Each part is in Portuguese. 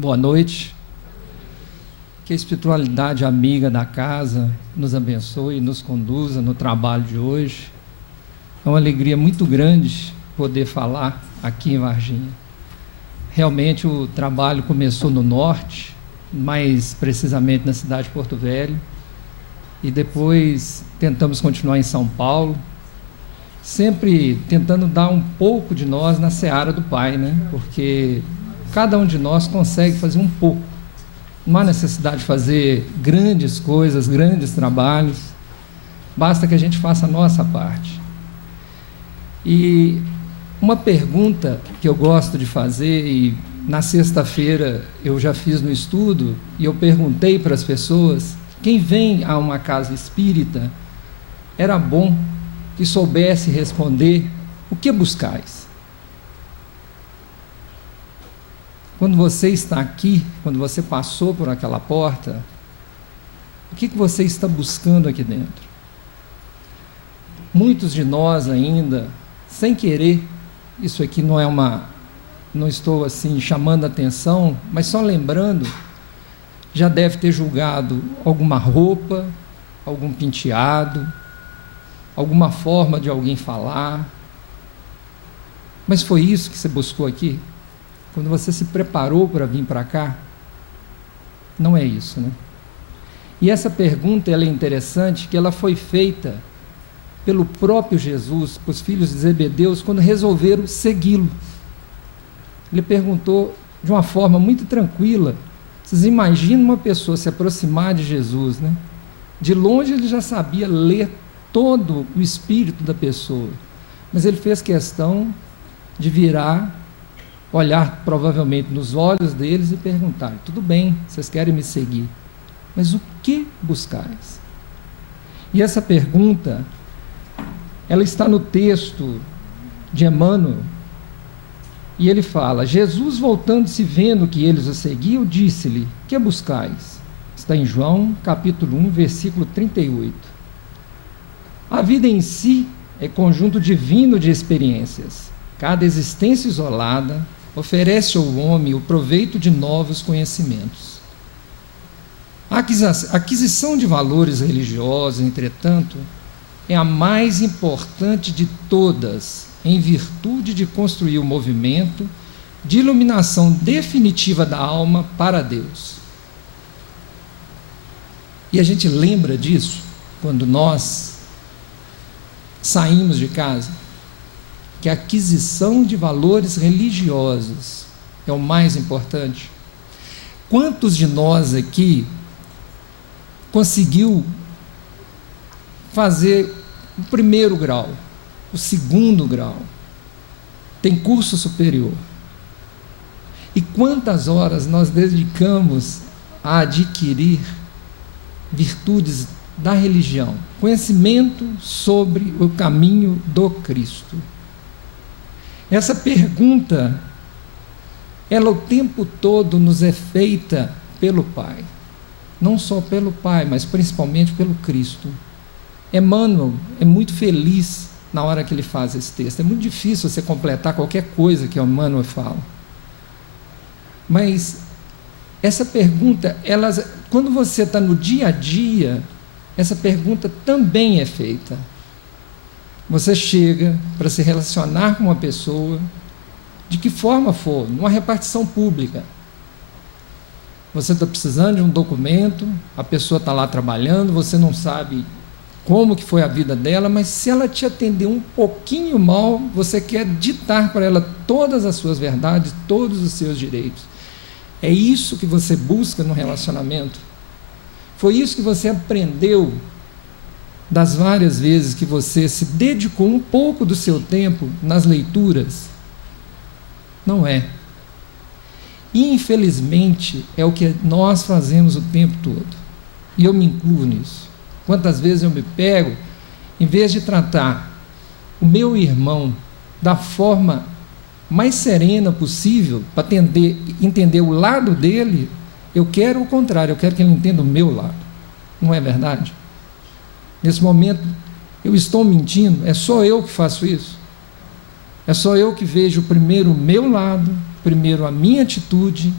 Boa noite. Que a espiritualidade amiga da casa nos abençoe e nos conduza no trabalho de hoje. É uma alegria muito grande poder falar aqui em Varginha. Realmente o trabalho começou no norte, mais precisamente na cidade de Porto Velho, e depois tentamos continuar em São Paulo, sempre tentando dar um pouco de nós na seara do Pai, né? Porque cada um de nós consegue fazer um pouco. Não há necessidade de fazer grandes coisas, grandes trabalhos, basta que a gente faça a nossa parte. E uma pergunta que eu gosto de fazer, e na sexta-feira eu já fiz no estudo, e eu perguntei para as pessoas: quem vem a uma casa espírita, era bom que soubesse responder: o que buscais? Quando você está aqui, quando você passou por aquela porta, o que você está buscando aqui dentro? Muitos de nós ainda, sem querer, isso aqui não estou assim chamando a atenção, mas só lembrando, já deve ter julgado alguma roupa, algum penteado, alguma forma de alguém falar. Mas foi isso que você buscou aqui? Quando você se preparou para vir para cá? Não é isso, né? E essa pergunta, ela é interessante, que ela foi feita pelo próprio Jesus, para os filhos de Zebedeus, quando resolveram segui-lo. Ele perguntou de uma forma muito tranquila. Vocês imaginam uma pessoa se aproximar de Jesus, né? De longe ele já sabia ler todo o espírito da pessoa, mas ele fez questão de virar, olhar provavelmente nos olhos deles e perguntar: tudo bem, vocês querem me seguir, mas o que buscais? E essa pergunta, ela está no texto de Emmanuel, e ele fala: Jesus, voltando-se, vendo que eles o seguiam, disse-lhe: que buscais? Está em João, capítulo 1, versículo 38. A vida em si é conjunto divino de experiências. Cada existência isolada oferece ao homem o proveito de novos conhecimentos. A aquisição de valores religiosos, entretanto, é a mais importante de todas, em virtude de construir o movimento de iluminação definitiva da alma para Deus. E a gente lembra disso quando nós saímos de casa, que a aquisição de valores religiosos é o mais importante. Quantos de nós aqui conseguiu fazer o primeiro grau, o segundo grau, tem curso superior? E quantas horas nós dedicamos a adquirir virtudes da religião, conhecimento sobre o caminho do Cristo? Essa pergunta, ela o tempo todo nos é feita pelo Pai. Não só pelo Pai, mas principalmente pelo Cristo. Emmanuel é muito feliz na hora que ele faz esse texto. É muito difícil você completar qualquer coisa que o Emmanuel fala. Mas essa pergunta, quando você está no dia a dia, essa pergunta também é feita. Você chega para se relacionar com uma pessoa, de que forma for, numa repartição pública. Você está precisando de um documento, a pessoa está lá trabalhando, você não sabe como que foi a vida dela, mas se ela te atender um pouquinho mal, você quer ditar para ela todas as suas verdades, todos os seus direitos. É isso que você busca no relacionamento? Foi isso que você aprendeu das várias vezes que você se dedicou um pouco do seu tempo nas leituras? Não é. E, infelizmente, é o que nós fazemos o tempo todo. E eu me incluo nisso. Quantas vezes eu me pego, em vez de tratar o meu irmão da forma mais serena possível, para entender o lado dele, eu quero o contrário, eu quero que ele entenda o meu lado. Não é verdade? Nesse momento, eu estou mentindo? É só eu que faço isso? É só eu que vejo primeiro o meu lado, primeiro a minha atitude,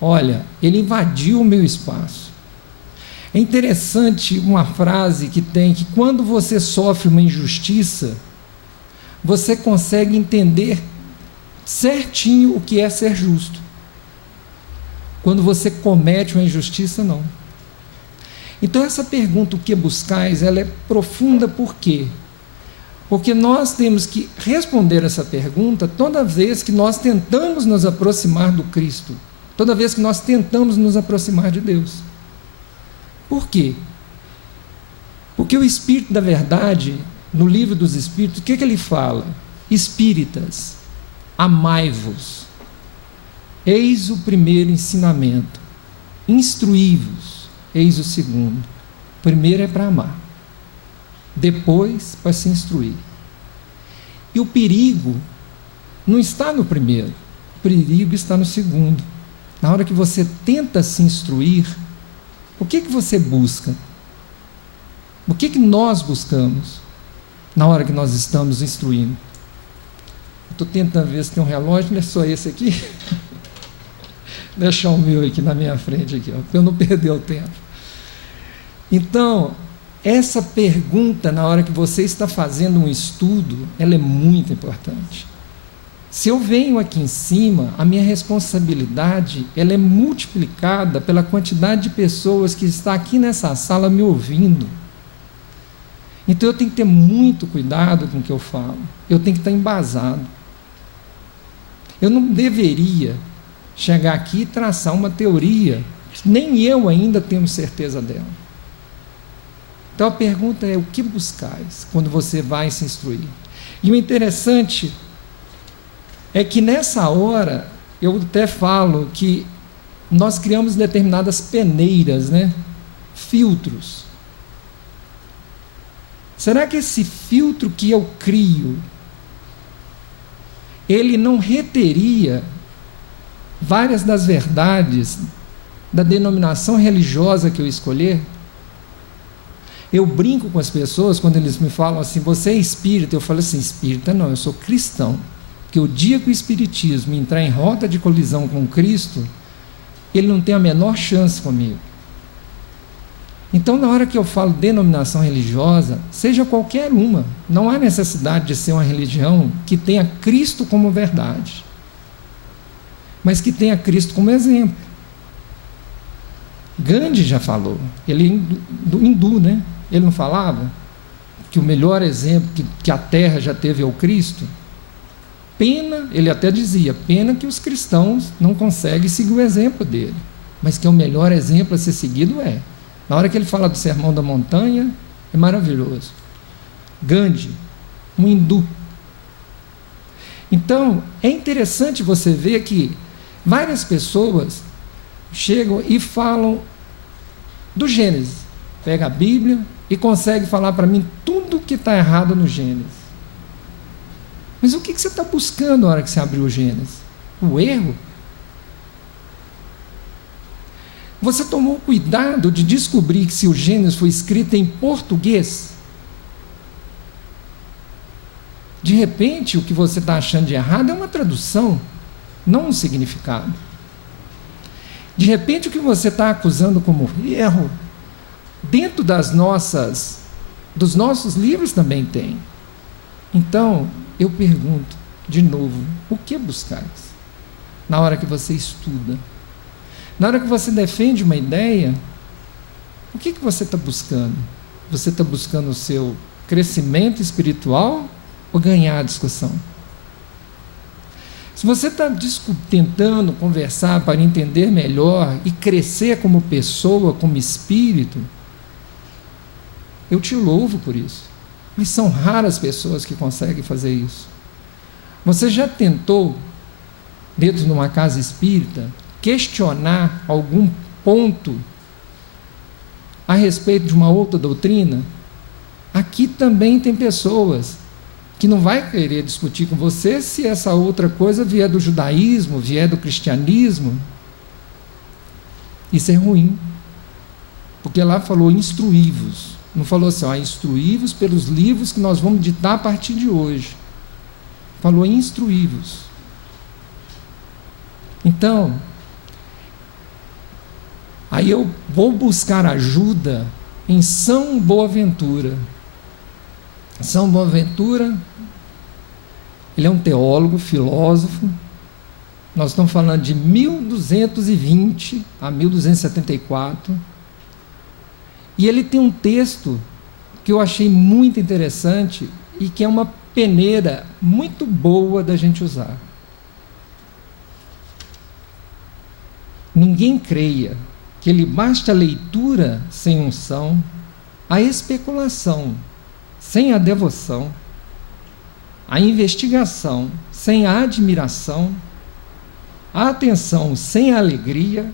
Olha, ele invadiu o meu espaço. É interessante uma frase que tem, que quando você sofre uma injustiça, você consegue entender certinho o que é ser justo. Quando você comete uma injustiça, não. Então essa pergunta, o que buscais, ela é profunda. Por quê? Porque nós temos que responder essa pergunta toda vez que nós tentamos nos aproximar do Cristo, toda vez que nós tentamos nos aproximar de Deus. Por quê? Porque o Espírito da Verdade, no Livro dos Espíritos, o que ele fala? Espíritas, amai-vos. Eis o primeiro ensinamento. Instruí-vos. Eis o segundo. O primeiro é para amar. Depois, para se instruir. E o perigo não está no primeiro. O perigo está no segundo. Na hora que você tenta se instruir, o que você busca? O que nós buscamos na hora que nós estamos instruindo? Estou tentando ver se tem um relógio, não é só esse aqui? Deixar o meu aqui na minha frente, aqui, para eu não perder o tempo. Então, essa pergunta, na hora que você está fazendo um estudo, ela é muito importante. Se eu venho aqui em cima, a minha responsabilidade, ela é multiplicada pela quantidade de pessoas que está aqui nessa sala me ouvindo. Então eu tenho que ter muito cuidado com o que eu falo. Eu tenho que estar embasado. Eu não deveria chegar aqui e traçar uma teoria, nem eu ainda tenho certeza dela. Então a pergunta é: o que buscais quando você vai se instruir? E o interessante é que nessa hora, eu até falo que nós criamos determinadas peneiras, né? Filtros. Será que esse filtro que eu crio, ele não reteria várias das verdades da denominação religiosa que eu escolher? Eu brinco com as pessoas quando eles me falam assim: você é espírita? Eu falo assim: espírita não, eu sou cristão. Porque o dia que o espiritismo entrar em rota de colisão com Cristo, ele não tem a menor chance comigo. Então, na hora que eu falo denominação religiosa, seja qualquer uma, não há necessidade de ser uma religião que tenha Cristo como verdade, mas que tenha Cristo como exemplo. Gandhi já falou, ele é do hindu, né? Ele não falava que o melhor exemplo que a Terra já teve é o Cristo? Pena, ele até dizia, pena que os cristãos não conseguem seguir o exemplo dele, mas que o melhor exemplo a ser seguido é. Na hora que ele fala do Sermão da Montanha, é maravilhoso. Gandhi, um hindu. Então, é interessante você ver que várias pessoas chegam e falam do Gênesis, pega a Bíblia e consegue falar para mim tudo que está errado no Gênesis. Mas o que você está buscando na hora que você abriu o Gênesis? O erro? Você tomou cuidado de descobrir que se o Gênesis foi escrito em português, de repente o que você está achando de errado é uma tradução, não um significado. De repente o que você está acusando como erro, dentro dos nossos livros também tem. Então, eu pergunto, de novo, o que buscais? Na hora que você estuda, na hora que você defende uma ideia, o que você está buscando? Você está buscando o seu crescimento espiritual ou ganhar a discussão? Se você está tentando conversar para entender melhor e crescer como pessoa, como espírito, eu te louvo por isso. Mas são raras pessoas que conseguem fazer isso. Você já tentou, dentro de uma casa espírita, questionar algum ponto a respeito de uma outra doutrina? Aqui também tem pessoas que não vai querer discutir com você se essa outra coisa vier do judaísmo, vier do cristianismo. Isso é ruim. Porque lá falou instruí-vos. Não falou assim, instruí-vos pelos livros que nós vamos ditar a partir de hoje. Falou instruí-vos. Então, Aí eu vou buscar ajuda em São Boaventura. São Boaventura, ele é um teólogo, filósofo. Nós estamos falando de 1220 a 1274. E ele tem um texto que eu achei muito interessante e que é uma peneira muito boa da gente usar. Ninguém creia que lhe basta a leitura sem unção, a especulação sem a devoção, a investigação sem a admiração, a atenção sem a alegria,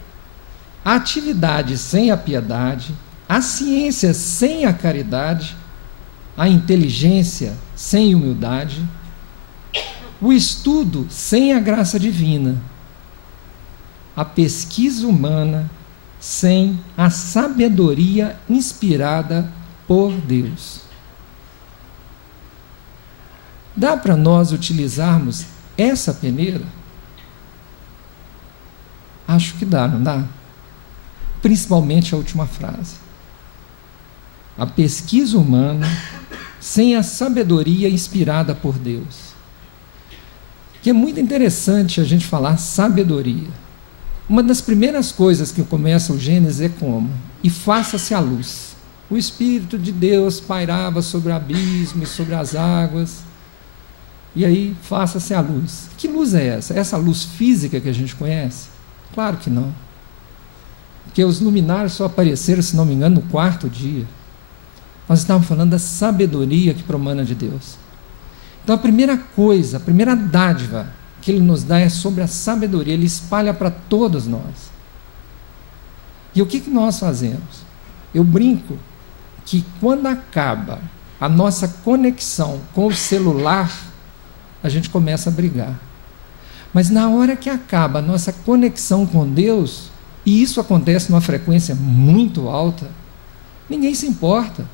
a atividade sem a piedade, a ciência sem a caridade, a inteligência sem humildade, o estudo sem a graça divina, a pesquisa humana sem a sabedoria inspirada por Deus. Dá para nós utilizarmos essa peneira? Acho que dá, não dá? Principalmente a última frase. A pesquisa humana sem a sabedoria inspirada por Deus. Que é muito interessante a gente falar sabedoria. Uma das primeiras coisas que começa o Gênesis é como? E faça-se a luz. O Espírito de Deus pairava sobre o abismo e sobre as águas. E aí, faça-se a luz. Que luz é essa? Essa luz física que a gente conhece? Claro que não. Porque os luminares só apareceram, se não me engano, no quarto dia. Nós estávamos falando da sabedoria que promana de Deus. Então, a primeira coisa, a primeira dádiva que Ele nos dá é sobre a sabedoria. Ele espalha para todos nós. E o que nós fazemos? Eu brinco que quando acaba a nossa conexão com o celular, a gente começa a brigar. Mas na hora que acaba a nossa conexão com Deus, e isso acontece numa frequência muito alta, ninguém se importa.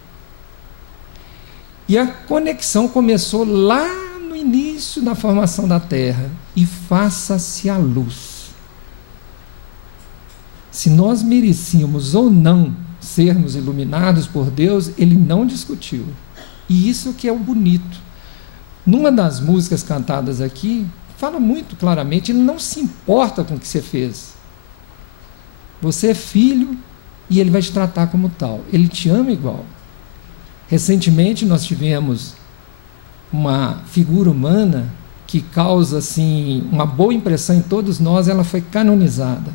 E a conexão começou lá no início da formação da Terra. E faça-se a luz. Se nós merecíamos ou não sermos iluminados por Deus, Ele não discutiu. E isso que é o bonito. Numa das músicas cantadas aqui, fala muito claramente, Ele não se importa com o que você fez. Você é filho e Ele vai te tratar como tal. Ele te ama igual. Recentemente nós tivemos uma figura humana que causa assim, uma boa impressão em todos nós, ela foi canonizada.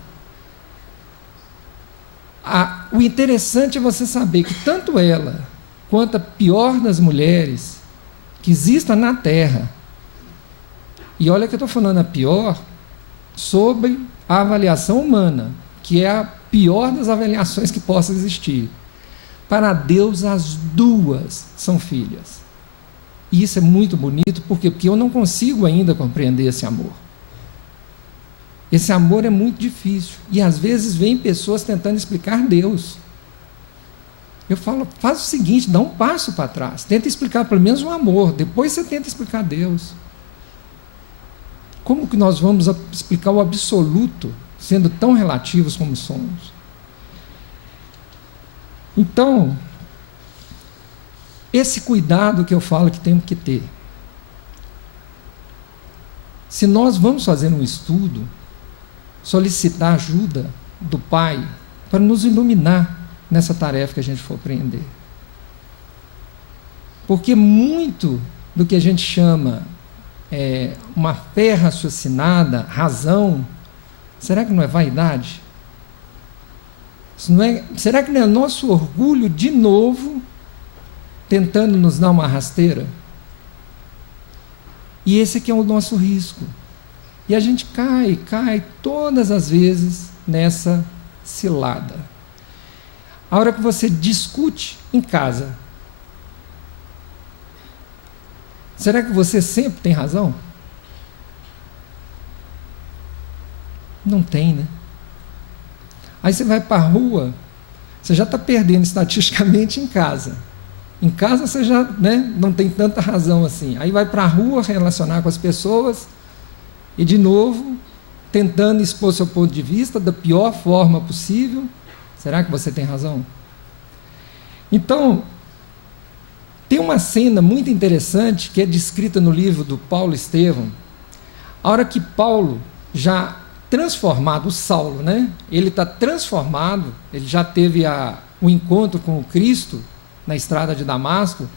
O interessante é você saber que tanto ela, quanto a pior das mulheres que exista na Terra, e olha que eu estou falando a pior sobre a avaliação humana, que é a pior das avaliações que possa existir. Para Deus, as duas são filhas. E isso é muito bonito, por quê? Porque eu não consigo ainda compreender esse amor. Esse amor é muito difícil. E às vezes vem pessoas tentando explicar Deus. Eu falo, faz o seguinte, dá um passo para trás. Tenta explicar pelo menos o amor, depois você tenta explicar Deus. Como que nós vamos explicar o absoluto, sendo tão relativos como somos? Então, esse cuidado que eu falo que temos que ter. Se nós vamos fazer um estudo, solicitar ajuda do Pai para nos iluminar nessa tarefa que a gente for aprender. Porque muito do que a gente chama uma fé raciocinada, razão, será que não é vaidade? Será que não é nosso orgulho, de novo, tentando nos dar uma rasteira? E esse aqui é o nosso risco. E a gente cai todas as vezes nessa cilada. A hora que você discute em casa, será que você sempre tem razão? Não tem, né? Aí você vai para a rua, você já está perdendo estatisticamente em casa. Em casa você já não tem tanta razão assim. Aí vai para a rua relacionar com as pessoas e, de novo, tentando expor seu ponto de vista da pior forma possível, Será que você tem razão? Então, tem uma cena muito interessante que é descrita no livro do Paulo Estevão. A hora que Paulo, já transformado, o Saulo, né? Ele está transformado, ele já teve o encontro com o Cristo na estrada de Damasco,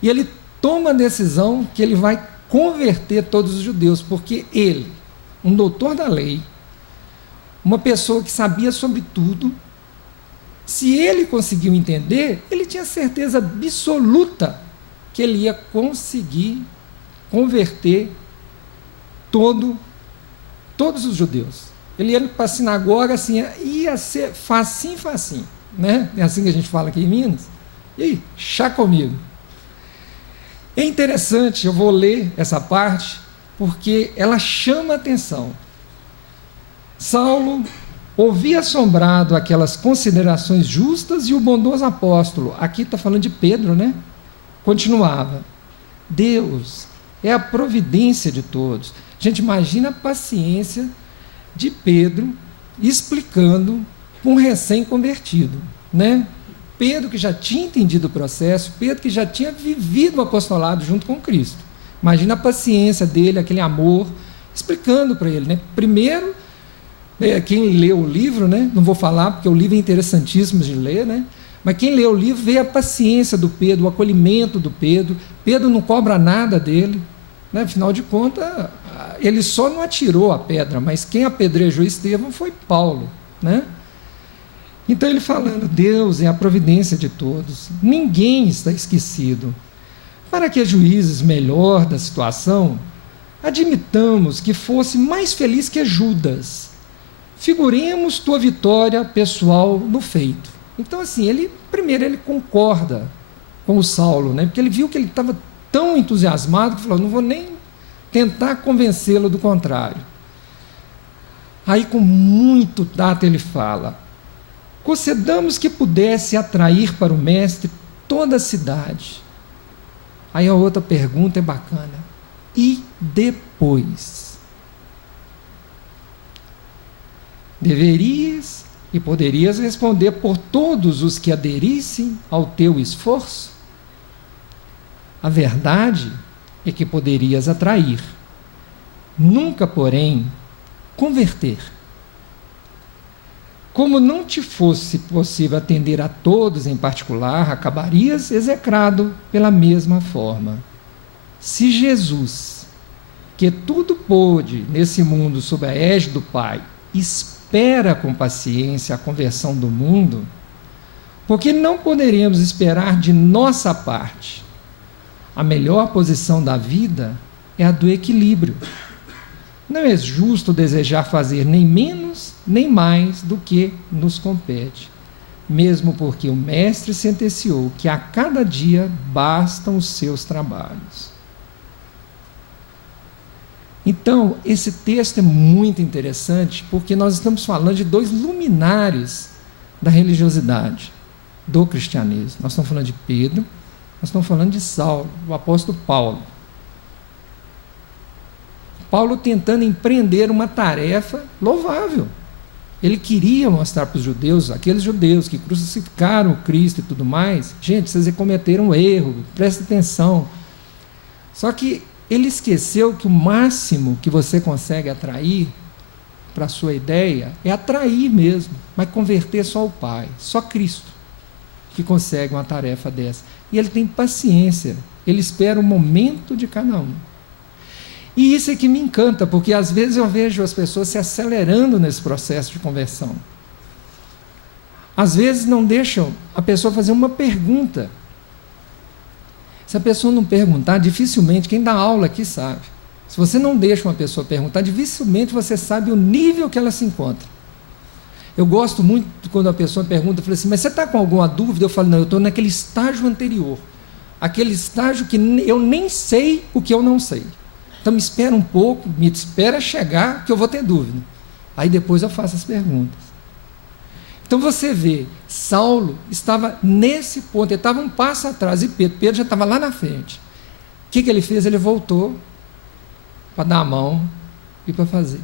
e ele toma a decisão que ele vai converter todos os judeus, porque ele, um doutor da lei, uma pessoa que sabia sobre tudo, se ele conseguiu entender, ele tinha certeza absoluta que ele ia conseguir converter todos os judeus. Ele ia para a sinagoga, assim, ia ser facinho, facinho, né? É assim que a gente fala aqui em Minas. E aí, chá comigo. É interessante, eu vou ler essa parte, porque ela chama a atenção. Saulo ouvia assombrado aquelas considerações justas e o bondoso apóstolo, aqui está falando de Pedro, né? Continuava: Deus é a providência de todos. Gente, imagina a paciência de Pedro explicando um recém-convertido, né? Pedro que já tinha entendido o processo, Pedro que já tinha vivido o apostolado junto com Cristo. Imagina a paciência dele, aquele amor, explicando para ele, né? Primeiro, quem lê o livro, né? Não vou falar porque o livro é interessantíssimo de ler, né? Mas quem lê o livro vê a paciência do Pedro, o acolhimento do Pedro. Pedro não cobra nada dele, né? Afinal de contas, ele só não atirou a pedra, mas quem apedrejou Estevão foi Paulo, né? Então ele falando: Deus é a providência de todos, ninguém está esquecido. Para que juízes melhor da situação, admitamos que fosse mais feliz que Judas. Figuremos tua vitória pessoal no feito. Então, assim, primeiro ele concorda com o Saulo, né? Porque ele viu que ele estava tão entusiasmado que falou: não vou nem tentar convencê-lo do contrário. Aí, com muito tato, ele fala: concedamos que pudesse atrair para o mestre toda a cidade. Aí a outra pergunta é bacana: e depois? Deverias e poderias responder por todos os que aderissem ao teu esforço? A verdade é que poderias atrair, nunca, porém, converter. Como não te fosse possível atender a todos em particular, acabarias execrado pela mesma forma. Se Jesus, que tudo pôde nesse mundo sob a égide do Pai, espera com paciência a conversão do mundo, porque não poderemos esperar de nossa parte. A melhor posição da vida é a do equilíbrio. Não é justo desejar fazer nem menos nem mais do que nos compete, mesmo porque o Mestre sentenciou que a cada dia bastam os seus trabalhos. Então, esse texto é muito interessante, porque nós estamos falando de dois luminares da religiosidade, do cristianismo. Nós estamos falando de Pedro, nós estamos falando de Saulo, o apóstolo Paulo. Paulo tentando empreender uma tarefa louvável. Ele queria mostrar para os judeus, aqueles judeus que crucificaram o Cristo e tudo mais: gente, vocês cometeram um erro, presta atenção. Só que ele esqueceu que o máximo que você consegue atrair para a sua ideia é atrair mesmo, mas converter só o Pai, só Cristo que consegue uma tarefa dessa. E ele tem paciência, ele espera o momento de cada um. E isso é que me encanta, porque às vezes eu vejo as pessoas se acelerando nesse processo de conversão. Às vezes não deixam a pessoa fazer uma pergunta. Se a pessoa não perguntar, dificilmente, quem dá aula aqui sabe. Se você não deixa uma pessoa perguntar, dificilmente você sabe o nível que ela se encontra. Eu gosto muito quando a pessoa pergunta, eu falo assim: mas você está com alguma dúvida? Eu falo: não, eu estou naquele estágio anterior. Aquele estágio que eu nem sei o que eu não sei. Então me espera um pouco, me espera chegar que eu vou ter dúvida. Aí depois eu faço as perguntas. Então você vê, Saulo estava nesse ponto, ele estava um passo atrás, e Pedro já estava lá na frente. O que ele fez? Ele voltou para dar a mão e para fazer.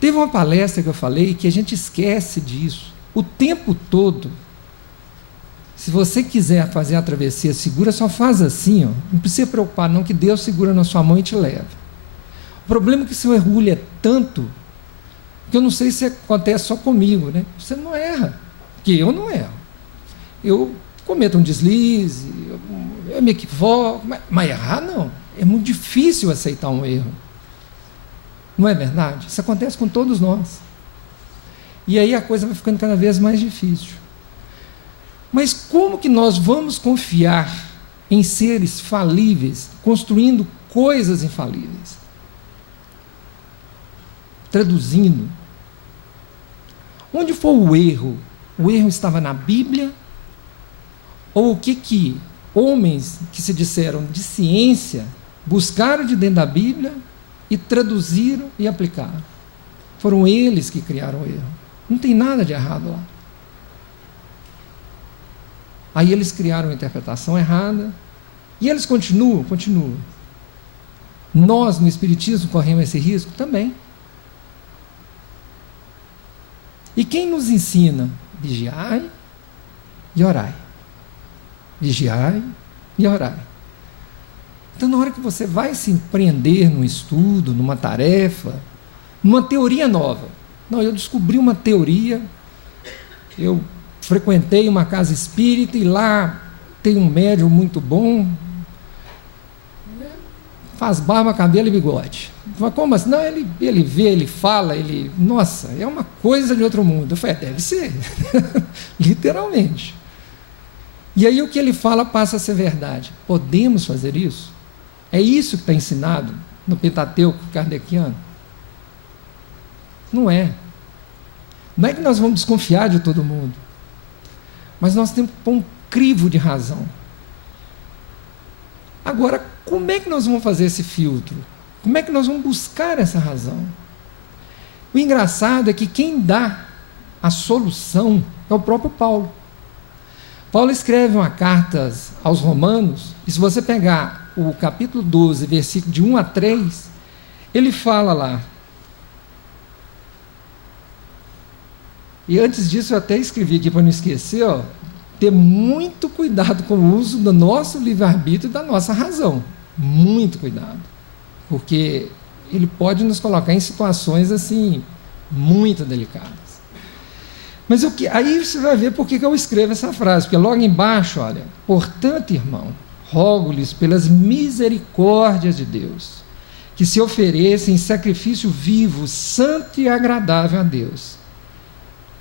Teve uma palestra que eu falei que a gente esquece disso. O tempo todo, se você quiser fazer a travessia segura, só faz assim, ó. Não precisa se preocupar não, que Deus segura na sua mão e te leva. O problema é que seu orgulho é tanto, que eu não sei se acontece só comigo, né? Você não erra, porque eu não erro. Eu cometo um deslize, eu me equivoco, mas errar não. É muito difícil aceitar um erro. Não é verdade? Isso acontece com todos nós. E aí a coisa vai ficando cada vez mais difícil. Mas como que nós vamos confiar em seres falíveis, construindo coisas infalíveis? Traduzindo, onde foi o erro? O erro estava na Bíblia? Ou o que homens que se disseram de ciência buscaram de dentro da Bíblia e traduziram e aplicaram? Foram eles que criaram o erro. Não tem nada de errado lá. Aí eles criaram uma interpretação errada e eles continuam. Nós, no Espiritismo, corremos esse risco também. E quem nos ensina? Vigiai e orai. Vigiai e orai. Então, na hora que você vai se empreender num estudo, numa tarefa, numa teoria nova. Não, eu descobri uma teoria, eu frequentei uma casa espírita e lá tem um médium muito bom, faz barba, cabelo e bigode. Mas como assim? Não, ele vê, ele fala, nossa, é uma coisa de outro mundo. Eu falei, deve ser, literalmente. E aí o que ele fala passa a ser verdade. Podemos fazer isso? É isso que está ensinado no Pentateuco kardeciano? Não é. Não é que nós vamos desconfiar de todo mundo, mas nós temos que pôr um crivo de razão. Agora, como é que nós vamos fazer esse filtro? Como é que nós vamos buscar essa razão? O engraçado é que quem dá a solução é o próprio Paulo. Paulo escreve uma carta aos Romanos, e se você pegar o capítulo 12, versículo de 1 a 3, ele fala lá. E antes disso eu até escrevi aqui para não esquecer, ter muito cuidado com o uso do nosso livre-arbítrio e da nossa razão. Muito cuidado. Porque ele pode nos colocar em situações assim, muito delicadas. Mas aí você vai ver por que eu escrevo essa frase, porque logo embaixo, olha, portanto, irmão, rogo-lhes pelas misericórdias de Deus, que se ofereçam em sacrifício vivo, santo e agradável a Deus.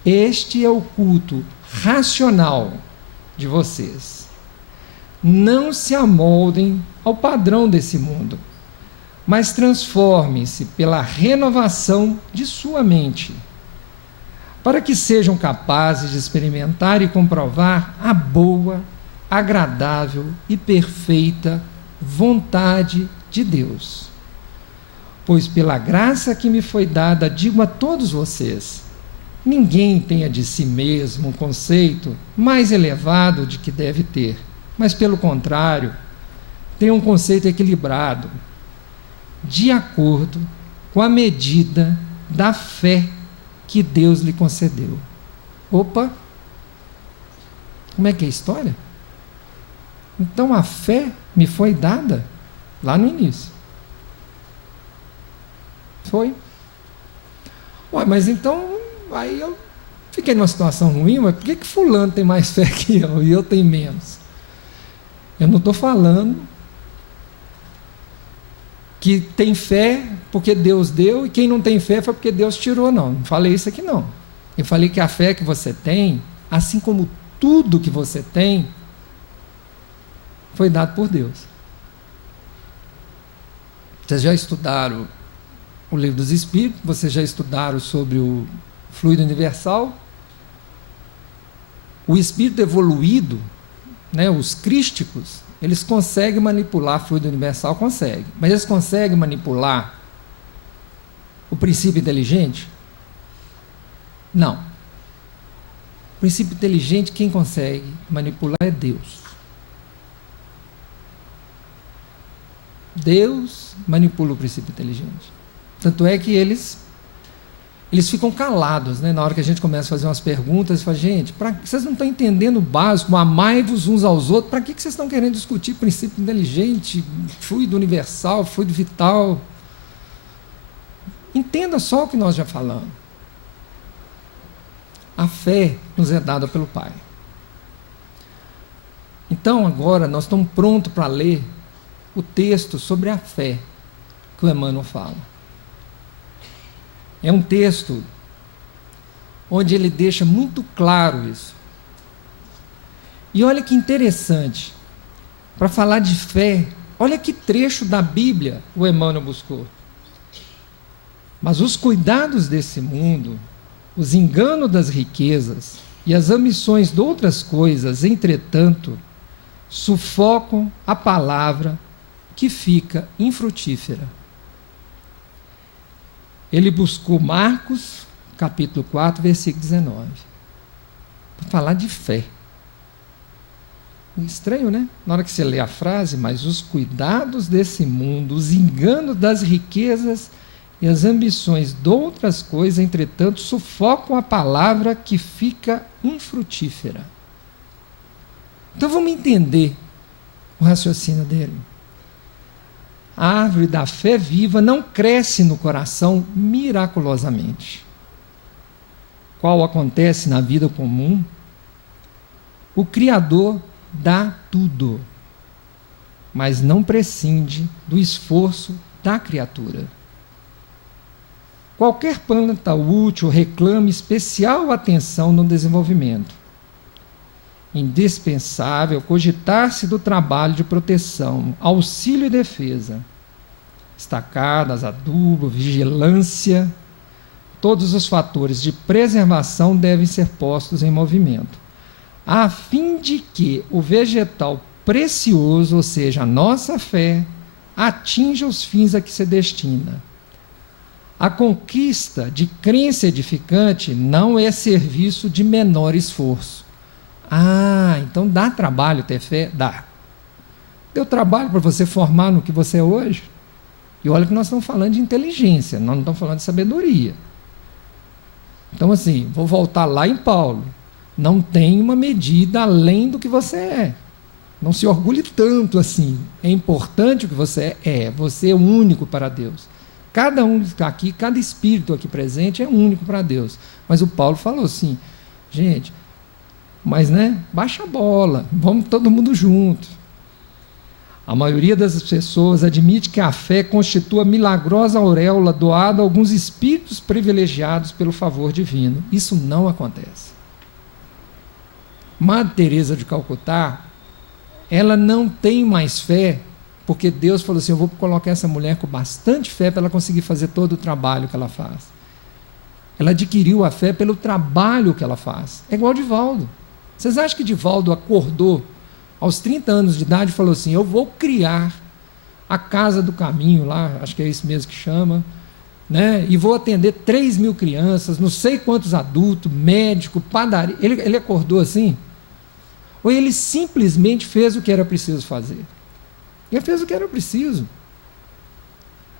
Este é o culto racional de vocês. Não se amoldem ao padrão desse mundo, mas transformem-se pela renovação de sua mente, para que sejam capazes de experimentar e comprovar a boa, agradável e perfeita vontade de Deus. Pois pela graça que me foi dada, digo a todos vocês, ninguém tenha de si mesmo um conceito mais elevado de que deve ter, mas pelo contrário, tenha um conceito equilibrado, de acordo com a medida da fé que Deus lhe concedeu. Opa! Como é que é a história? Então a fé me foi dada lá no início. Foi. Ué, mas então, aí eu fiquei numa situação ruim, mas por que fulano tem mais fé que eu e eu tenho menos? Eu não estou falando que tem fé porque Deus deu e quem não tem fé foi porque Deus tirou, não. Não falei isso aqui, não. Eu falei que a fé que você tem, assim como tudo que você tem, foi dado por Deus. Vocês já estudaram o Livro dos Espíritos, vocês já estudaram sobre o fluido universal. O espírito evoluído, né, os crísticos, eles conseguem manipular fluido universal, conseguem. Mas eles conseguem manipular o princípio inteligente? Não. O princípio inteligente, quem consegue manipular é Deus. Deus manipula o princípio inteligente. Tanto é que eles eles ficam calados, né? Na hora que a gente começa a fazer umas perguntas, fala, gente, vocês não estão entendendo o básico, amai-vos uns aos outros, para que vocês estão querendo discutir princípio inteligente, fluido universal, fluido vital? Entenda só o que nós já falamos. A fé nos é dada pelo Pai. Então, agora, nós estamos prontos para ler o texto sobre a fé que o Emmanuel fala. É um texto onde ele deixa muito claro isso. E olha que interessante, para falar de fé, olha que trecho da Bíblia o Emmanuel buscou. Mas os cuidados desse mundo, os enganos das riquezas e as ambições de outras coisas, entretanto, sufocam a palavra que fica infrutífera. Ele buscou Marcos, capítulo 4, versículo 19, para falar de fé. Estranho, né? Na hora que você lê a frase, mas os cuidados desse mundo, os enganos das riquezas e as ambições de outras coisas, entretanto, sufocam a palavra que fica infrutífera. Então vamos entender o raciocínio dele. A árvore da fé viva não cresce no coração miraculosamente. Qual acontece na vida comum, o Criador dá tudo, mas não prescinde do esforço da criatura. Qualquer planta útil reclama especial atenção no desenvolvimento. Indispensável cogitar-se do trabalho de proteção, auxílio e defesa, estacadas, adubo, vigilância, todos os fatores de preservação devem ser postos em movimento, a fim de que o vegetal precioso, ou seja, a nossa fé, atinja os fins a que se destina. A conquista de crença edificante não é serviço de menor esforço. Então dá trabalho ter fé? Dá. Deu trabalho para você formar no que você é hoje? E olha que nós estamos falando de inteligência, nós não estamos falando de sabedoria. Então, assim, vou voltar lá em Paulo. Não tem uma medida além do que você é. Não se orgulhe tanto assim. É importante o que você é. Você é único para Deus. Cada um que está aqui, cada espírito aqui presente é único para Deus. Mas o Paulo falou assim, gente, mas baixa a bola, vamos todo mundo junto. A maioria das pessoas admite que a fé constitua a milagrosa auréola doada a alguns espíritos privilegiados pelo favor divino. Isso não acontece. Madre Teresa de Calcutá, ela não tem mais fé, porque Deus falou assim, eu vou colocar essa mulher com bastante fé para ela conseguir fazer todo o trabalho que ela faz. Ela adquiriu a fé pelo trabalho que ela faz. É igual Divaldo. Vocês acham que Divaldo acordou aos 30 anos de idade e falou assim, eu vou criar a Casa do Caminho lá, acho que é isso mesmo que chama, e vou atender 3.000 crianças, não sei quantos adultos, médico, padaria. Ele acordou assim? Ou ele simplesmente fez o que era preciso fazer? Ele fez o que era preciso.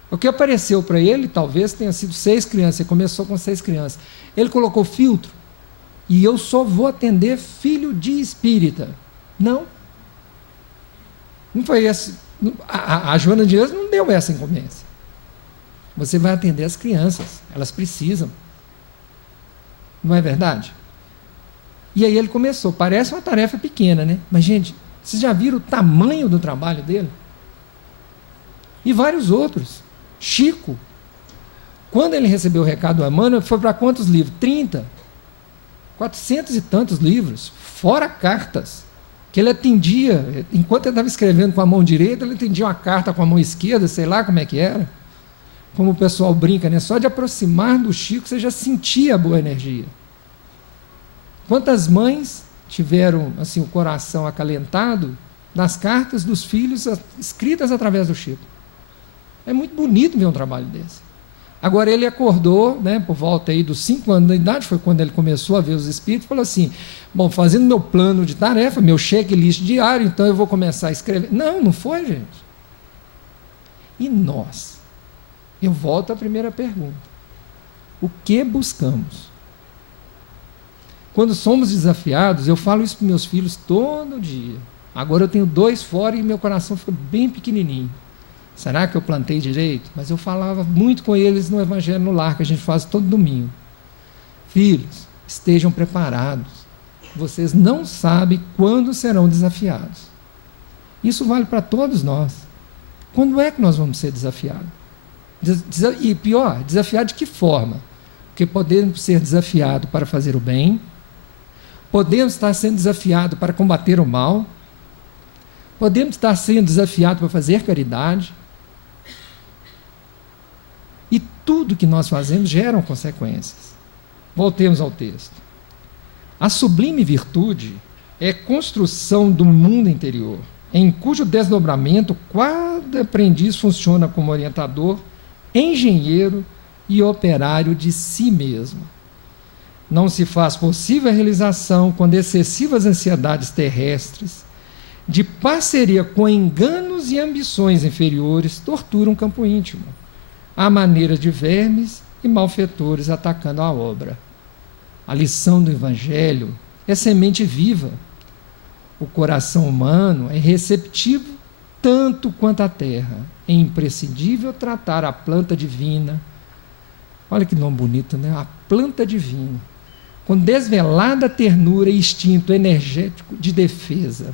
O que apareceu para ele, talvez tenha sido 6 crianças, ele começou com 6 crianças. Ele colocou filtro, e eu só vou atender filho de espírita. Não foi esse. A Joana de Deus não deu essa incumbência. Você vai atender as crianças, elas precisam. Não é verdade? E aí ele começou, parece uma tarefa pequena, né? Mas, gente, vocês já viram o tamanho do trabalho dele? E vários outros. Chico, quando ele recebeu o recado do Emmanuel, foi para quantos livros? 30. 400 e tantos livros, fora cartas, que ele atendia, enquanto ele estava escrevendo com a mão direita, ele atendia uma carta com a mão esquerda, sei lá como é que era. Como o pessoal brinca, né? Só de aproximar do Chico, você já sentia a boa energia. Quantas mães tiveram assim, o coração acalentado nas cartas dos filhos escritas através do Chico? É muito bonito ver um trabalho desse. Agora ele acordou, por volta aí dos 5 anos de idade, foi quando ele começou a ver os espíritos, falou assim, bom, fazendo meu plano de tarefa, meu checklist diário, então eu vou começar a escrever. Não foi, gente. E nós? Eu volto à primeira pergunta. o que buscamos. Quando somos desafiados, eu falo isso para meus filhos todo dia. Agora eu tenho 2 fora e meu coração fica bem pequenininho. Será que eu plantei direito? Mas eu falava muito com eles no Evangelho no Lar, que a gente faz todo domingo. Filhos, estejam preparados. Vocês não sabem quando serão desafiados. Isso vale para todos nós. Quando é que nós vamos ser desafiados? E pior, desafiar de que forma? Porque podemos ser desafiados para fazer o bem, podemos estar sendo desafiados para combater o mal, podemos estar sendo desafiados para fazer caridade, e tudo que nós fazemos gera consequências. Voltemos ao texto. A sublime virtude é construção do mundo interior, em cujo desdobramento cada aprendiz funciona como orientador, engenheiro e operário de si mesmo. Não se faz possível a realização quando excessivas ansiedades terrestres, de parceria com enganos e ambições inferiores, torturam o campo íntimo, à maneira de vermes e malfeitores atacando a obra. A lição do Evangelho é semente viva. O coração humano é receptivo tanto quanto a terra. É imprescindível tratar a planta divina. Olha que nome bonito, né? A planta divina. Com desvelada ternura e instinto enérgico de defesa.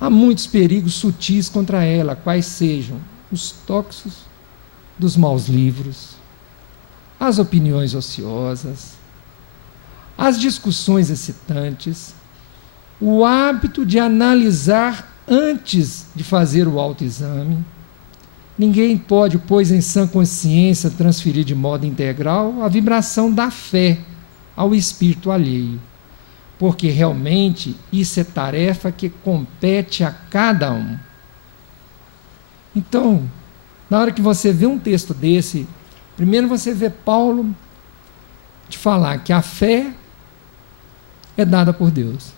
Há muitos perigos sutis contra ela, quais sejam os tóxicos dos maus livros, as opiniões ociosas, as discussões excitantes, o hábito de analisar antes de fazer o autoexame. Ninguém pode, pois, em sã consciência, transferir de modo integral a vibração da fé ao espírito alheio, porque realmente isso é tarefa que compete a cada um. Então, na hora que você vê um texto desse, primeiro você vê Paulo te falar que a fé é dada por Deus.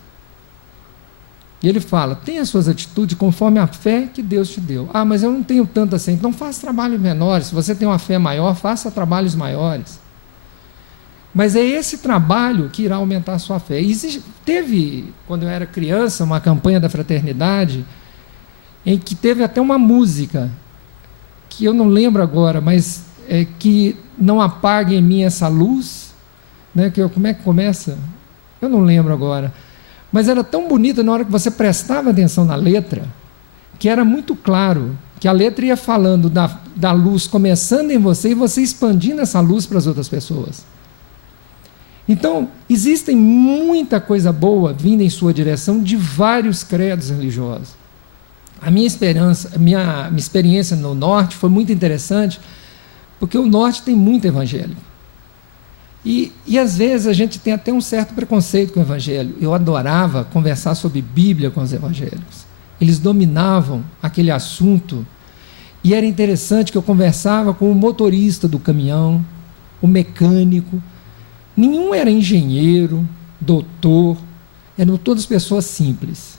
E ele fala, tenha as suas atitudes conforme a fé que Deus te deu. Ah, mas eu não tenho tanto assim, então faça trabalhos menores. Se você tem uma fé maior, faça trabalhos maiores. Mas é esse trabalho que irá aumentar a sua fé. Teve, quando eu era criança, uma campanha da fraternidade, em que teve até uma música, que eu não lembro agora, mas que não apague em mim essa luz, né? Como é que começa? Eu não lembro agora. Mas era tão bonita na hora que você prestava atenção na letra, que era muito claro que a letra ia falando da luz começando em você e você expandindo essa luz para as outras pessoas. Então, existem muita coisa boa vindo em sua direção de vários credos religiosos. A minha experiência no Norte foi muito interessante, porque o Norte tem muito evangélico. E às vezes a gente tem até um certo preconceito com o Evangelho. Eu adorava conversar sobre Bíblia com os evangélicos. Eles dominavam aquele assunto. E era interessante que eu conversava com o motorista do caminhão, o mecânico. Nenhum era engenheiro, doutor, eram todas pessoas simples.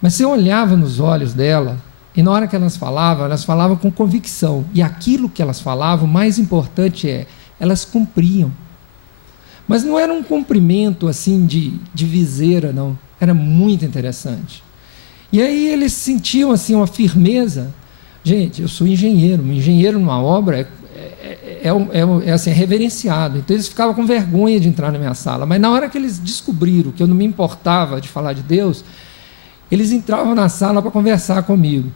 Mas você olhava nos olhos dela, e na hora que elas falavam com convicção. E aquilo que elas falavam, o mais importante elas cumpriam. Mas não era um cumprimento assim de viseira, não. Era muito interessante. E aí eles sentiam assim uma firmeza. Gente, eu sou engenheiro. Um engenheiro numa obra é reverenciado. Então eles ficavam com vergonha de entrar na minha sala. Mas na hora que eles descobriram que eu não me importava de falar de Deus, eles entravam na sala para conversar comigo.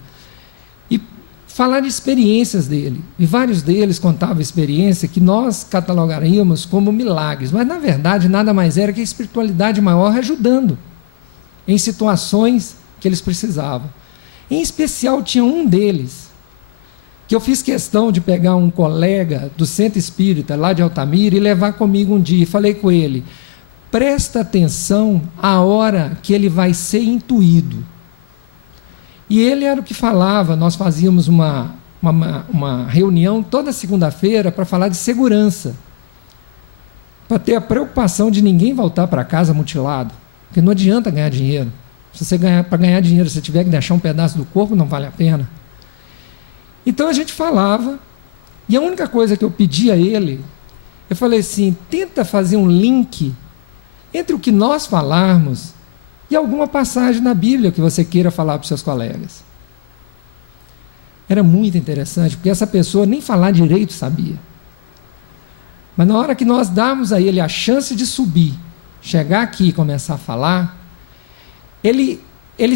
E falar de experiências dele. E vários deles contavam experiência que nós catalogaríamos como milagres, mas na verdade nada mais era que a espiritualidade maior ajudando em situações que eles precisavam. Em especial tinha um deles, que eu fiz questão de pegar um colega do Centro Espírita lá de Altamira e levar comigo um dia, e falei com ele, presta atenção à hora que ele vai ser intuído. E ele era o que falava, nós fazíamos uma reunião toda segunda-feira para falar de segurança, para ter a preocupação de ninguém voltar para casa mutilado, porque não adianta ganhar dinheiro. Para ganhar dinheiro, se você tiver que deixar um pedaço do corpo, não vale a pena. Então a gente falava, E a única coisa que eu pedi a ele, eu falei assim, tenta fazer um link entre o que nós falarmos e alguma passagem na Bíblia que você queira falar para os seus colegas. Era muito interessante, porque essa pessoa nem falar direito sabia. Mas na hora que nós damos a ele a chance de subir, chegar aqui e começar a falar, ele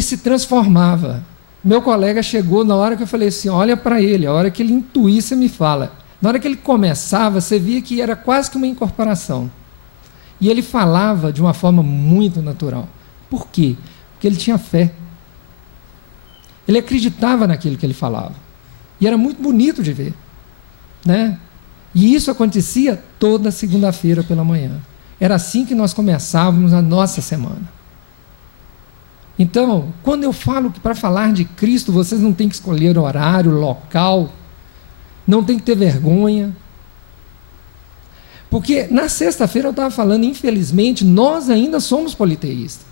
se transformava. Meu colega chegou na hora que eu falei assim, olha para ele, a hora que ele intuir, você me fala. Na hora que ele começava, você via que era quase que uma incorporação. E ele falava de uma forma muito natural. Por quê? Porque ele tinha fé. Ele acreditava naquilo que ele falava. E era muito bonito de ver, né? E isso acontecia toda segunda-feira pela manhã. Era assim que nós começávamos a nossa semana. Então, quando eu falo que para falar de Cristo, vocês não têm que escolher horário, local, não tem que ter vergonha. Porque na sexta-feira eu estava falando, infelizmente, nós ainda somos politeístas.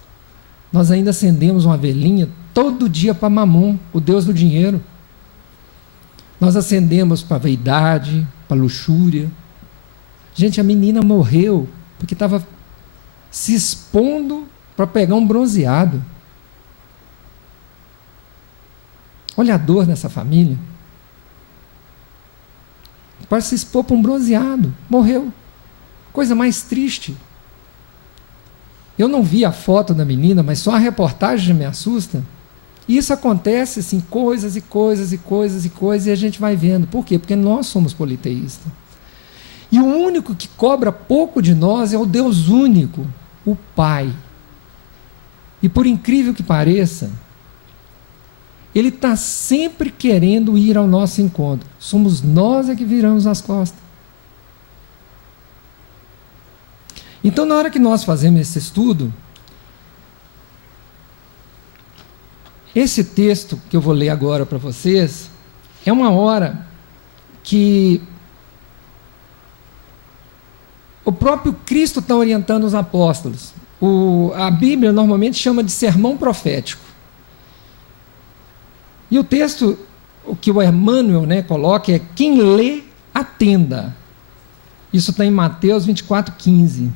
Nós ainda acendemos uma velhinha todo dia para Mamon, o Deus do dinheiro. Nós acendemos para vaidade, para luxúria. Gente, a menina morreu porque estava se expondo para pegar um bronzeado. Olha a dor dessa família. Para se expor para um bronzeado, morreu. Coisa mais triste. Eu não vi a foto da menina, mas só a reportagem já me assusta. E isso acontece assim, coisas e coisas e coisas e coisas, e a gente vai vendo. Por quê? Porque nós somos politeístas. E o único que cobra pouco de nós é o Deus único, o Pai. E por incrível que pareça, Ele está sempre querendo ir ao nosso encontro. Somos nós que viramos as costas. Então, na hora que nós fazemos esse estudo, esse texto que eu vou ler agora para vocês, é uma hora que o próprio Cristo está orientando os apóstolos. A Bíblia normalmente chama de sermão profético. E o texto, o que o Emmanuel, coloca é: quem lê, atenda. Isso está em Mateus 24:15.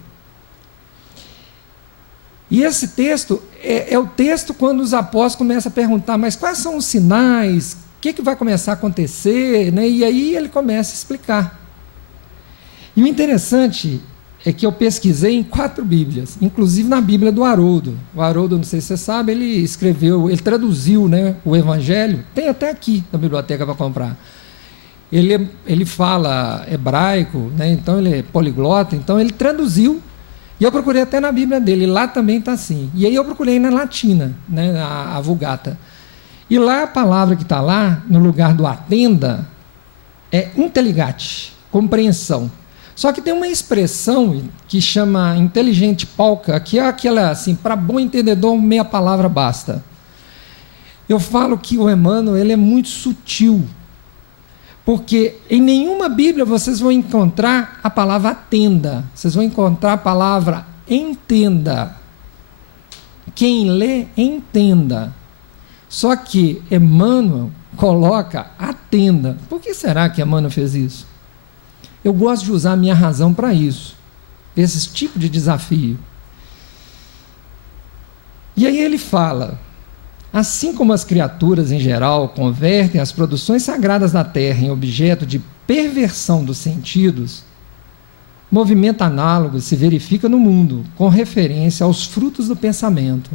E esse texto é o texto quando os apóstolos começam a perguntar, mas quais são os sinais? O que vai começar a acontecer? E aí ele começa a explicar. E o interessante é que eu pesquisei em 4 Bíblias, inclusive na Bíblia do Haroldo. O Haroldo, não sei se você sabe, ele traduziu o Evangelho, tem até aqui na biblioteca para comprar. Ele fala hebraico, então ele é poliglota, então ele traduziu. E eu procurei até na Bíblia dele, lá também está assim. E aí eu procurei na latina, a Vulgata. E lá a palavra que está lá, no lugar do atenda, é intelligate, compreensão. Só que tem uma expressão que chama inteligente pauca, que é aquela assim, para bom entendedor, meia palavra basta. Eu falo que o Emmanuel, ele é muito sutil, porque em nenhuma Bíblia vocês vão encontrar a palavra atenda, vocês vão encontrar a palavra entenda. Quem lê, entenda. Só que Emmanuel coloca atenda. Por que será que Emmanuel fez isso? Eu gosto de usar a minha razão para isso, esse tipo de desafio. E aí ele fala: assim como as criaturas em geral convertem as produções sagradas da terra em objeto de perversão dos sentidos, movimento análogo se verifica no mundo com referência aos frutos do pensamento.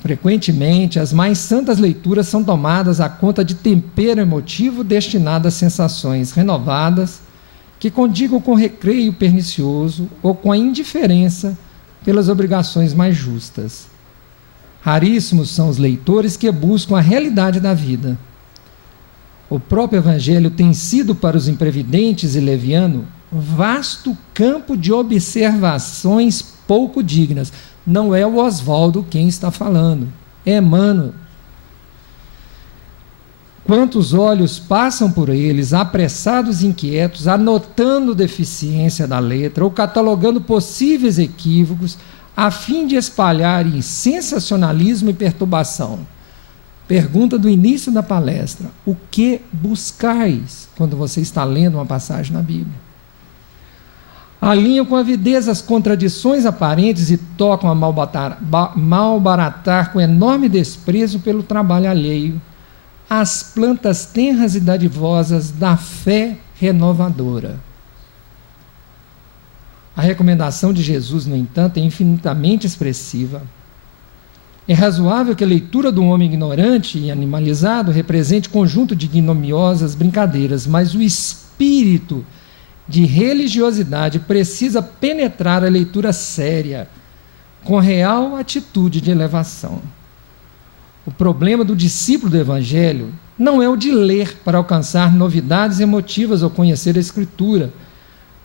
Frequentemente, as mais santas leituras são tomadas à conta de tempero emotivo destinado a sensações renovadas que condigam com o recreio pernicioso ou com a indiferença pelas obrigações mais justas. Raríssimos são os leitores que buscam a realidade da vida. O próprio Evangelho tem sido para os imprevidentes e levianos vasto campo de observações pouco dignas. Não é o Oswaldo quem está falando, é Emmanuel. Quantos olhos passam por eles, apressados e inquietos, anotando deficiência da letra ou catalogando possíveis equívocos, a fim de espalharem sensacionalismo e perturbação. Pergunta do início da palestra: o que buscais quando você está lendo uma passagem na Bíblia? Alinham com avidez as contradições aparentes e tocam a malbaratar com enorme desprezo pelo trabalho alheio as plantas tenras e dadivosas da fé renovadora. A recomendação de Jesus, no entanto, é infinitamente expressiva. É razoável que a leitura do homem ignorante e animalizado represente conjunto de ignominiosas brincadeiras, mas o espírito de religiosidade precisa penetrar a leitura séria, com real atitude de elevação. O problema do discípulo do Evangelho não é o de ler para alcançar novidades emotivas ou conhecer a Escritura,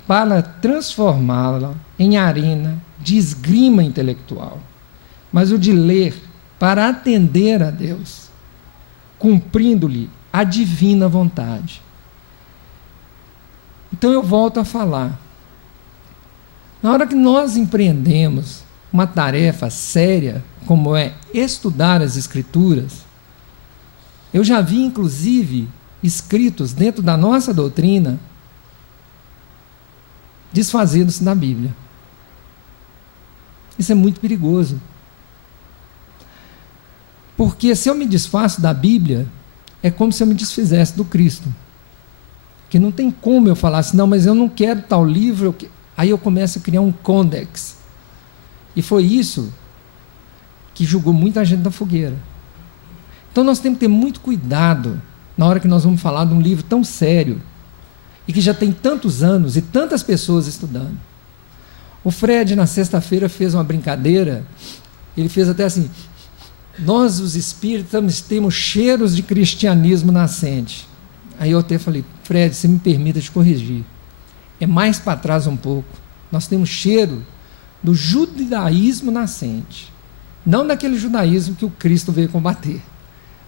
para transformá-la em arena de esgrima intelectual, mas o de ler para atender a Deus, cumprindo-lhe a divina vontade. Então eu volto a falar. Na hora que nós empreendemos uma tarefa séria, como é estudar as Escrituras, eu já vi, inclusive, escritos dentro da nossa doutrina, desfazendo-se da Bíblia. Isso é muito perigoso. Porque se eu me desfaço da Bíblia, é como se eu me desfizesse do Cristo. Que não tem como eu falar assim, não, mas eu não quero tal livro. Aí eu começo a criar um côdex. E foi isso que jogou muita gente na fogueira. Então nós temos que ter muito cuidado na hora que nós vamos falar de um livro tão sério e que já tem tantos anos e tantas pessoas estudando. O Fred, na sexta-feira, fez uma brincadeira. Ele fez até assim: nós, os espíritas, temos cheiros de cristianismo nascente. Aí eu até falei: Fred, se me permita te corrigir, é mais para trás um pouco. Nós temos cheiro do judaísmo nascente, não daquele judaísmo que o Cristo veio combater,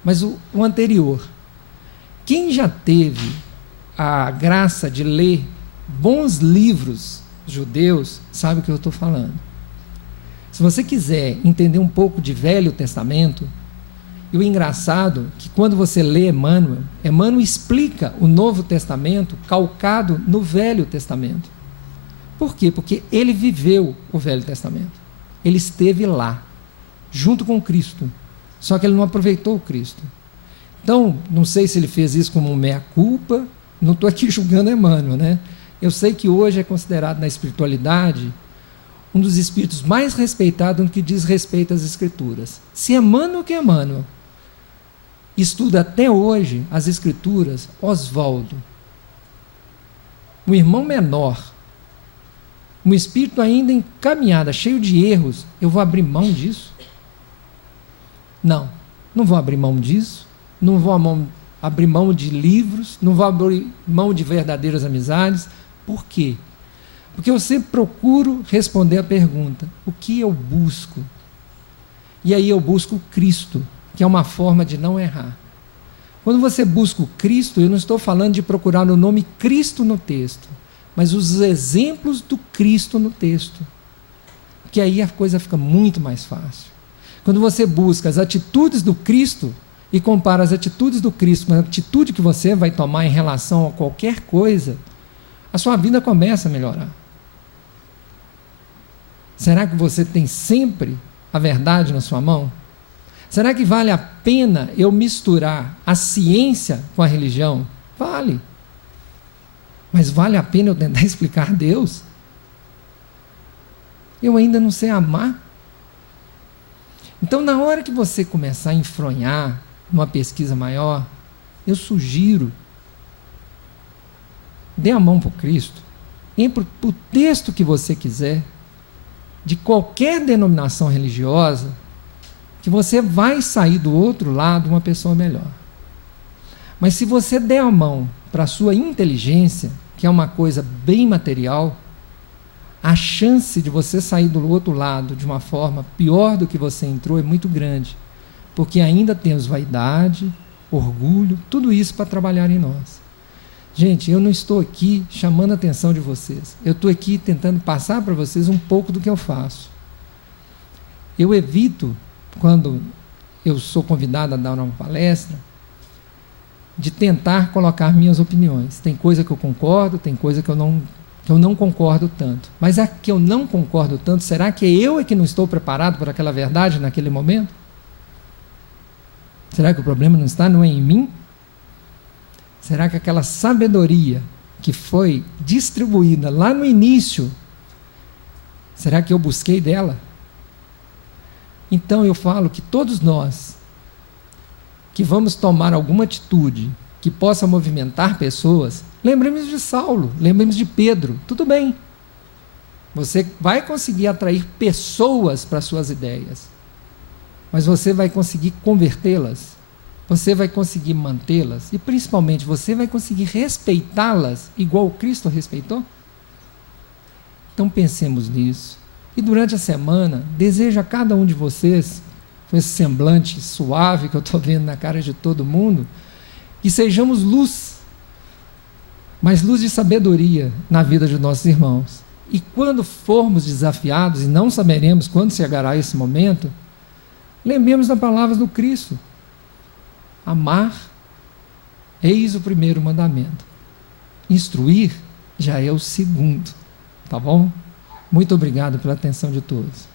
mas o anterior. Quem já teve a graça de ler bons livros judeus sabe o que eu estou falando. Se você quiser entender um pouco de Velho Testamento, e o engraçado é que quando você lê Emmanuel explica o Novo Testamento calcado no Velho Testamento. Por quê? Porque ele viveu o Velho Testamento. Ele esteve lá, junto com Cristo. Só que ele não aproveitou o Cristo. Então, não sei se ele fez isso como um meia-culpa, não estou aqui julgando Emmanuel, né? Eu sei que hoje é considerado na espiritualidade um dos espíritos mais respeitados no que diz respeito às Escrituras. Se Emmanuel que Emmanuel estuda até hoje as Escrituras, Oswaldo, um irmão menor, um espírito ainda em caminhada, cheio de erros, eu vou abrir mão disso? Não vou abrir mão disso, não vou abrir mão de livros, não vou abrir mão de verdadeiras amizades. Por quê? Porque eu sempre procuro responder a pergunta: o que eu busco? E aí eu busco o Cristo, que é uma forma de não errar. Quando você busca o Cristo, eu não estou falando de procurar o nome Cristo no texto, mas os exemplos do Cristo no texto, que aí a coisa fica muito mais fácil. Quando você busca as atitudes do Cristo e compara as atitudes do Cristo com a atitude que você vai tomar em relação a qualquer coisa, a sua vida começa a melhorar. Será que você tem sempre a verdade na sua mão? Será que vale a pena eu misturar a ciência com a religião? Vale. Mas vale a pena eu tentar explicar Deus? Eu ainda não sei amar. Então, na hora que você começar a enfronhar numa pesquisa maior, eu sugiro, dê a mão para o Cristo, entre para o texto que você quiser, de qualquer denominação religiosa, que você vai sair do outro lado uma pessoa melhor. Mas se você der a mão para a sua inteligência, que é uma coisa bem material, a chance de você sair do outro lado de uma forma pior do que você entrou é muito grande, porque ainda temos vaidade, orgulho, tudo isso para trabalhar em nós. Gente, eu não estou aqui chamando a atenção de vocês, eu estou aqui tentando passar para vocês um pouco do que eu faço. Eu evito, quando eu sou convidado a dar uma palestra, de tentar colocar minhas opiniões. Tem coisa que eu concordo, tem coisa que eu não concordo tanto. Mas a que eu não concordo tanto, será que eu é que não estou preparado para aquela verdade naquele momento? Será que o problema não é em mim? Será que aquela sabedoria que foi distribuída lá no início, será que eu busquei dela? Então eu falo que todos nós que vamos tomar alguma atitude que possa movimentar pessoas, lembremos de Saulo, lembremos de Pedro, tudo bem. Você vai conseguir atrair pessoas para suas ideias, mas você vai conseguir convertê-las, você vai conseguir mantê-las e principalmente você vai conseguir respeitá-las igual Cristo respeitou? Então pensemos nisso. E durante a semana, desejo a cada um de vocês, com esse semblante suave que eu estou vendo na cara de todo mundo, que sejamos luz, mas luz de sabedoria na vida de nossos irmãos. E quando formos desafiados, e não saberemos quando chegará esse momento, lembremos das palavras do Cristo. Amar, eis o primeiro mandamento. Instruir já é o segundo. Tá bom? Muito obrigado pela atenção de todos.